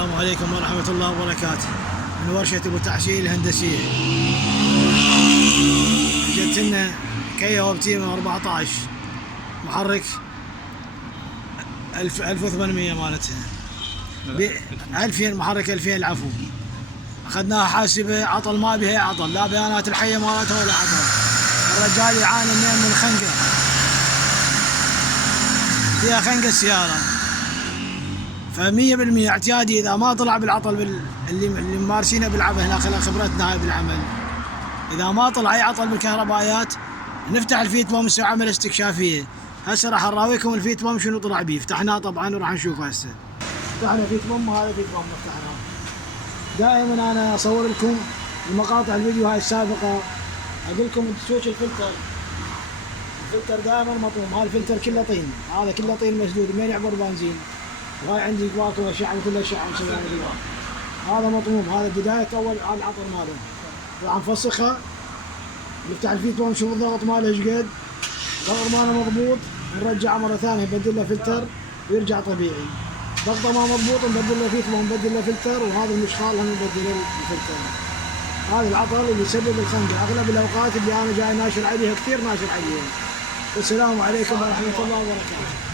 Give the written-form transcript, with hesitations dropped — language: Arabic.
السلام عليكم ورحمة الله وبركاته. من ورشة أبو تعشيل الهندسية. جت لنا كيا اوبتيما 14 محرك 1800 مالتها 2000 محرك 2000 العفو. اخذناها حاسبة عطل ما بها عطل، لا بيانات الحية مالتها ولا عطل. الرجال يعاني من الخنقة، فيها خنقة السيارة، ف100% اعتيادي اذا ما طلع بالعطل اللي ممارسينه بالعمل هنا خلال خبرتنا هاي بالعمل، اذا ما طلع اي عطل بالكهربائيات نفتح الفيت بوم نسوي عمل استكشافيه. هسه راح نراويكم الفيت بوم شنو طلع بيه. فتحناه طبعا وراح نشوفه هسه. فتحنا فيت بوم، هذا فيت بوم فتحناه. دائما انا اصور لكم المقاطع الفيديو هاي السابقه، اقول لكم سويتش الفلتر دائما مطموم. هذا الفلتر كله طين، هذا كله طين مسدود ما يعبر بنزين. وهاي عندي كواكب اشعه وكل اشعه مسويها. هذا مطموم، هذا بدايه اول العطر ماله. راح نفسخها، نفتح الفيت بوم نشوف الضغط ماله ايش قد. الضغط ماله مضبوط نرجعه مره ثانيه نبدل له فلتر ويرجع طبيعي. ضغطه ما مضبوط نبدل له فيت بوم نبدل له فلتر، وهذا المشخال هم نبدل له الفلتر. هذا العطل اللي يسبب الخنقه اغلب الاوقات اللي انا جاي ناشر عليها كثير ناشر عليها. والسلام عليكم ورحمه الله وبركاته.